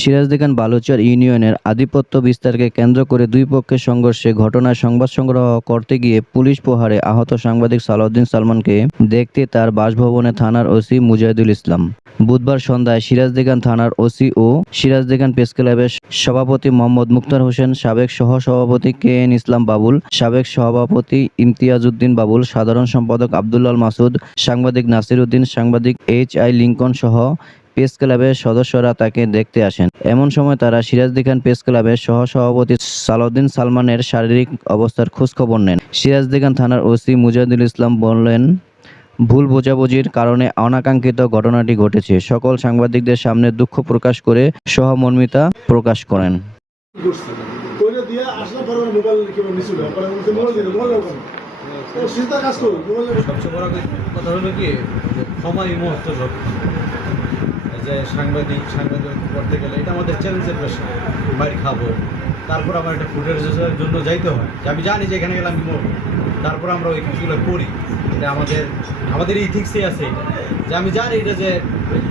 সিরাজদিখান বালুচর ইউনিয়নের আধিপত্য বিস্তারকে কেন্দ্র করে দুই পক্ষের সংঘর্ষে ঘটনায় সংবাদ সংগ্রহ করতে গিয়ে পুলিশ প্রহারে আহত সাংবাদিক সালাউদ্দিন সালমানকে দেখতে তার বাসভবনে থানার ওসি মুজাহিদুল ইসলাম। বুধবার সন্ধ্যায় সিরাজদিখান থানার ওসি ও সিরাজদিখান প্রেসক্লাবের সভাপতি মোহাম্মদ মুক্তার হোসেন, সাবেক সহসভাপতি KN ইসলাম বাবুল, সাবেক সভাপতি ইমতিয়াজ উদ্দিন বাবুল, সাধারণ সম্পাদক আব্দুল্লাহ মাসুদ, সাংবাদিক নাসির উদ্দিন, সাংবাদিক HI লিঙ্কন সহ প্রেস ক্লাবের সদস্যরা তাকে দেখতে আসেন। এমন সময় তারা সিরাজদিখান প্রেস ক্লাবের সহসভাপতি সালাউদ্দিন সালমানের শারীরিক অবস্থার খোঁজখবর নেন। সিরাজদিখান থানার ওসি মুজাহিদুল ইসলাম বললেন, ভুল বোঝাবুঝির কারণে অনাকাঙ্ক্ষিত ঘটনাটি ঘটেছে। সকল সাংবাদিকদের সামনে দুঃখ প্রকাশ করে সহমর্মিতা প্রকাশ করেন। সবচেয়ে বড় কথা হলো কি, ক্ষমাই মুহূর্ত যে সাংবাদিক করতে গেলে এটা আমাদের চ্যালেঞ্জের পেশা। বাইর খাবো, তারপর আমার একটা ফুটেজের জন্য যাইতে হয়, যে আমি জানি যে এখানে গেলে আমি মরবো, তারপর আমরা ওই কাজগুলো করি। এটা আমাদের ইথিক্সই আছে এটা, যে আমি জানি এটা যে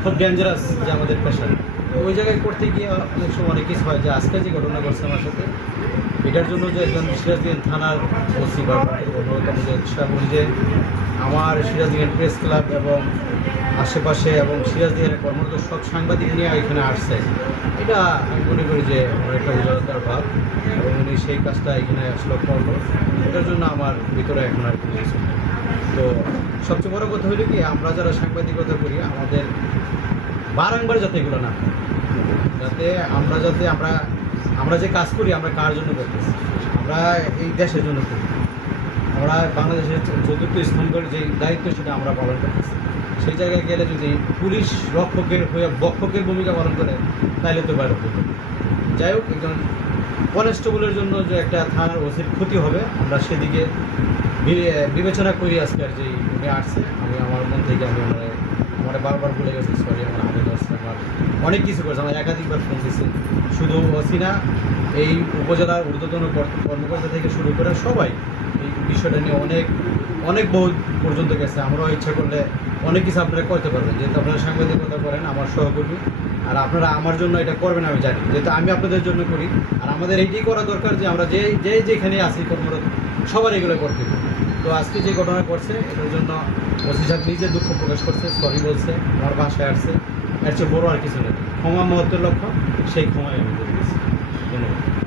খুব ডেঞ্জারাস, যে আমাদের পেশা। ওই জায়গায় করতে গিয়ে অনেক সময় অনেক কিছু হয়, যে আজকে যে ঘটনা ঘটছে আমার সাথে, এটার জন্য যে একজন সিরাজদিখান থানার ওসি বা অন্যতম যে আমার সিরাজদিখান প্রেস ক্লাব এবং আশেপাশে এবং সিরাজদিখানে কর্মরত সব সাংবাদিক নিয়ে এখানে আসছে, এটা আমি মনে করি যে আমার একটা উদারতার ভাব, এবং উনি সেই কাজটা এখানে আসলে করলো। এটার জন্য আমার ভিতরে এখন আর কোনো কিছু নেই। তো সবচেয়ে বড় কথা হলো কি, আমরা যারা সাংবাদিকতা করি আমাদের বারংবার যাতে এগুলো না হয়, যাতে আমরা যে কাজ করি আমরা কার জন্য করতেছি, আমরা এই দেশের জন্য করি। আমরা বাংলাদেশের চতুর্থ স্তম্ভের যে দায়িত্ব সেটা আমরা পালন করতেছি। সেই জায়গায় গেলে যদি পুলিশ রক্ষকের হয়ে বক্ষকের ভূমিকা পালন করে, তাহলে তো বাইরে হবে। যাই হোক, একজন কনস্টেবলের জন্য যে একটা থানার ওসির ক্ষতি হবে, আমরা সেদিকে বিবেচনা করি। আজকে আর যে উনি আসছে, আমি আমার মন থেকে আমার বারবার বলে গেছি সরি, আমার আবেগ আসছে, আমার অনেক কিছু করেছে, আমার একাধিকবার ফোন দিচ্ছে। শুধু ওসি না, এই উপজেলার ঊর্ধ্বতন কর্মকর্তা থেকে শুরু করে সবাই এই বিষয়টা নিয়ে অনেক বহু পর্যন্ত গেছে। আমরাও ইচ্ছা করলে অনেক কিছু আপনারা করতে পারবেন, যেহেতু আপনারা সাংবাদিকতা করেন, আমার সহকর্মী, আর আপনারা আমার জন্য এটা করবেন আমি জানি, যেহেতু আমি আপনাদের জন্য করি। আর আমাদের এইটাই করা দরকার যে আমরা যেখানে আসি কর্মরত সবার এগুলো করতে হবে। তো আজকে যে ঘটনা করছে, এটার জন্য ওসি সাহেব নিজে দুঃখ প্রকাশ করছে, সরি বলছে, আমার বাসায় আসছে। এর চেয়ে বড় আর কিছু নেই। ক্ষমা মহত্বের লক্ষ্য, সেই ক্ষমায় আমি দিয়েছি। ধন্যবাদ।